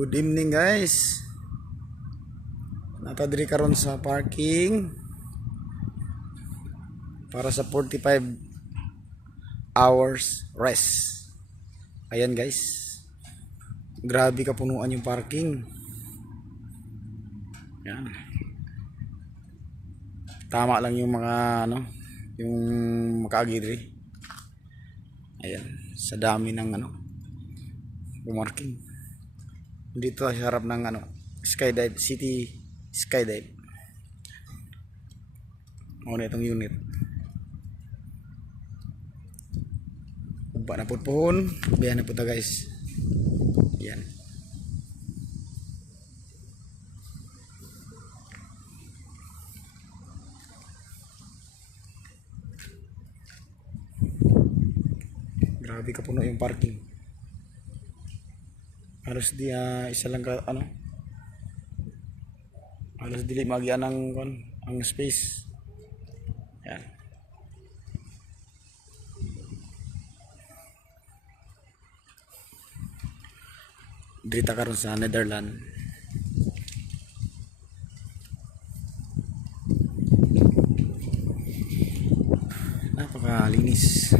Good evening guys. Natadiri karon sa parking para sa 45 hours rest. Ayan guys. Grabe kapunuan yung parking. Yan. Tama lang yung mga yung makaagi diri. Ayan, sa dami ng pumarking. Dito sa harap ng Skydive City Skydive. Muna itong unit. Uba na po pohon. Biyan na po ta guys. Yan. Grabe ka puno yung parking. Halos di isa lang ka halos dili magian ang space. Yan. Drita karon sa Netherlands. Napakalinis.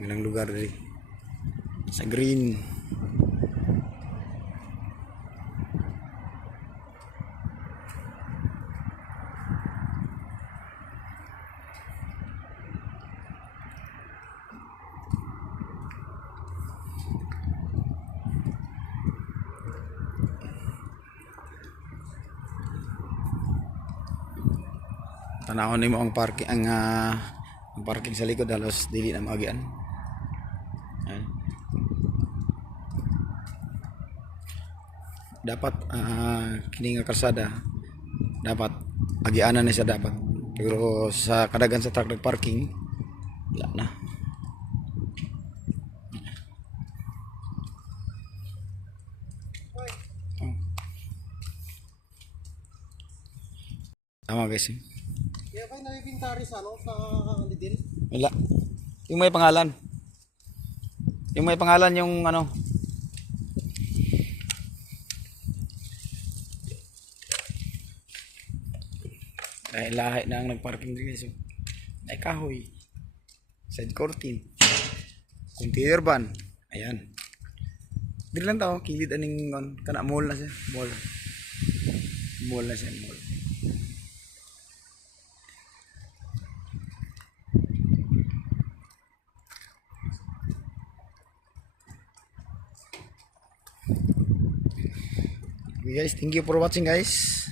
Ilang lugar diri sa green. Tanahon nimo ang parking ang parking sa likod halos dili na maagian. Ayan. Dapat kini nga kalsada dapat agianan ni sa dapat. Pero sa kadagan sa truck parking wala na. Tama guys. Kaya kayo nakikintari sa Lidl? Wala. Yung may pangalan. Yung may pangalan yung Dahil lahat na ang nagparking din guys. Ay kahoy. Side curtain. Container van. Ayan. Dili lang tao. Kilid aning kana mall na siya. Mall. Mall na siya. Mall. Okay guys, thank you for watching guys.